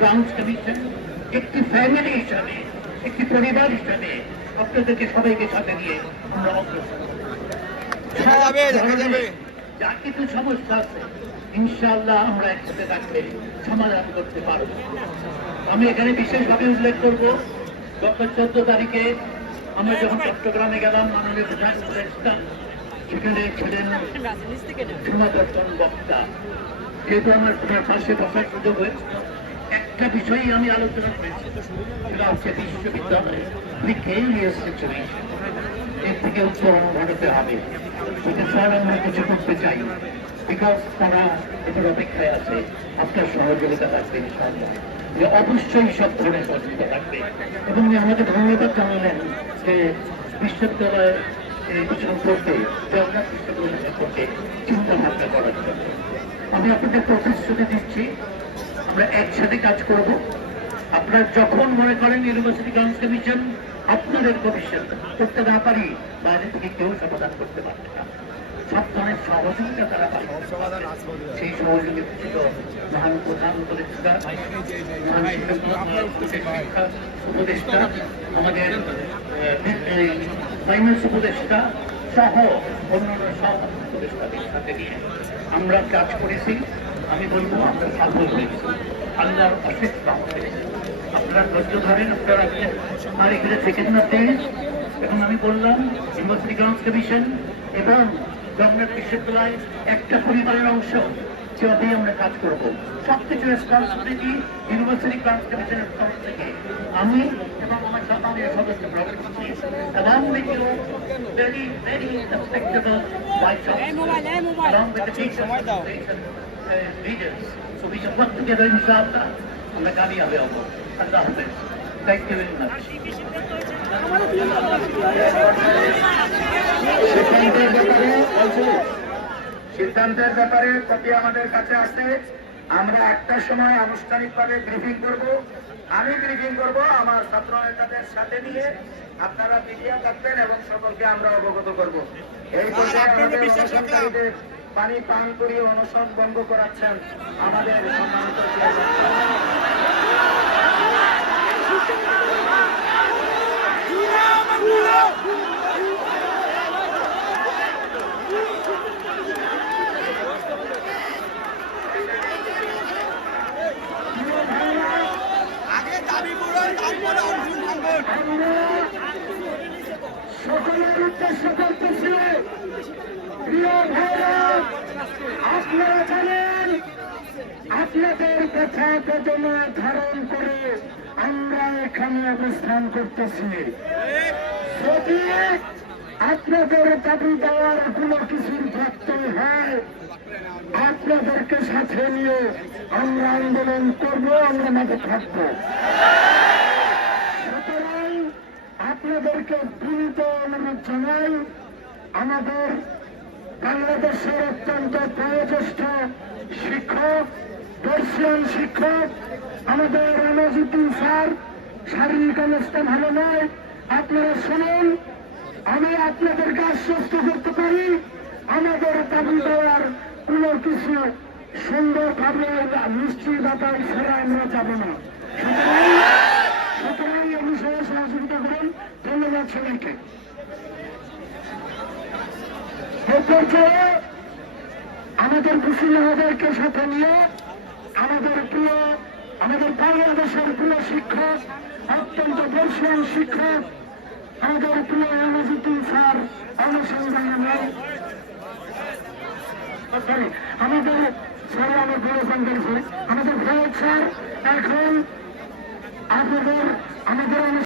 Grounds commission একটি family হিসাবে একটি পরিবার হিসাবে আপনাদেরকে সবাইকে সাথে নিয়ে আমরা অগ্রসর। যা কিছু সমস্যা আছে ইনশাআল্লাহ আমরা একসাথে থাকলে সমাধান করতে পারব। আমি এখানে বিশেষভাবে উল্লেখ করব গত চোদ্দ তারিখে আমরা যখন চট্টগ্রামে গেলাম মাননীয় প্রধান উপদেষ্টা সেখানে ছিলেন সমাবর্তন বক্তা। যেহেতু আমার তোমার পাশে বসার সুযোগ হয়েছে একটা বিষয়ই আমি আলোচনা করেছি বিশ্ববিদ্যালয় এর থেকে উত্তরণ ঘটাতে হবে। সেটা স্যার আমরা কিছু করতে চাই বিকজ তারা এটার অপেক্ষায় আছে, আপনার সহযোগিতা থাকবে যে অবশ্যই সব ধরনের সহযোগিতা থাকবে এবং আমাদের ধন্যবাদ জানালেন যে বিশ্ববিদ্যালয় সম্পর্কে চিন্তা ভাবনা করার জন্য। আমি আপনাদের প্রতিশ্রুতি দিচ্ছি আমরা একসাথে কাজ করব আপনারা যখন মনে করেন ইউনিভার্সিটি গ্রাউন্ডস কমিশন আপনাদের ভবিষ্যৎ করতে না পারি বাইরে থেকে কেউ সমাধান করতে পারবে আমরা কাজ করেছি আমি বলব সফল আল্লাহর অশেষ আপনারা ধৈর্য ধরেন আপনারা আর এখানে সেকেন্ড না আমি বললাম ইউনিভার্সিটি গ্রাউন্ডস কমিশন এবং জগন্নাথ বিশ্ববিদ্যালয় একটা পরিবারের অংশ যেভাবেই আমরা কাজ করব। সবকিছু রেসপন্সিবিলিটি ইউনিভার্সিটি গ্রাউন্ডস কমিশনের তরফ থেকে। আমি এবং আমার সম্মানীয় সদস্য প্রবেশ করছি along with you very very respectable vice along with the teachers. association leaders. So we can work together inshallah আমরা কামিয়াবে হব আল্লাহ হাফেজ থ্যাংক ইউ ভেরি মাচ সিদ্ধান্তের ব্যাপারে বলছি সিদ্ধান্তের ব্যাপারে কপি আমাদের কাছে আছে। আমরা একটার সময় আনুষ্ঠানিকভাবে ব্রিফিং করব। আমি ব্রিফিং করব আমার ছাত্র নেতাদের সাথে নিয়ে। আপনারা মিডিয়া থাকবেন এবং সকলকে আমরা অবগত করব। এই পর্যায়ে আমাদের পানি পান করিয়ে অনশন বন্ধ করাচ্ছেন আমাদের সম্মানিত উদ্দেশ্য আপনারা জানেন আপনাদের কথা বেদনা ধারণ করে আমরা এখানে অবস্থান করতেছি যদি আপনাদের দাবি দেওয়ার কোনো কিছুর ভক্ত হয় আপনাদেরকে সাথে নিয়ে আমরা আন্দোলন করব, আমরা মাঝে থাকব। আপনাদেরকে বিনীত অনুরোধ জানাই আমাদের বাংলাদেশের অত্যন্ত বয়োজ্যেষ্ঠ শিক্ষক দর্শন শিক্ষক, আমাদের রনজুদ্দিন স্যার, শারীরিক অবস্থা ভালো নয়। আপনারা শুনুন, আমি আপনাদেরকে আশ্বস্ত করতে পারি, আমাদের দাবি দেওয়ার কোনো কিছু সুন্দরভাবে নিশ্চয়তায় ছাড়া আমরা যাব না সুতরাং সুতরাং এই বিষয়ে সহযোগিতা করুন পর্যায়ে আমাদের মুসলিম মহোদয়কে সাথে নিয়ে আমাদের প্রিয়, আমাদের বাংলাদেশের প্রিয় শিক্ষক, অত্যন্ত বর্ষীয় শিক্ষক, আমাদের প্রিয় নজিদ্দিন স্যার অনুসন্ধানে আমাদের স্যার আমার বড় আমাদের ভয় স্যার এখন আপনাদের আমাদের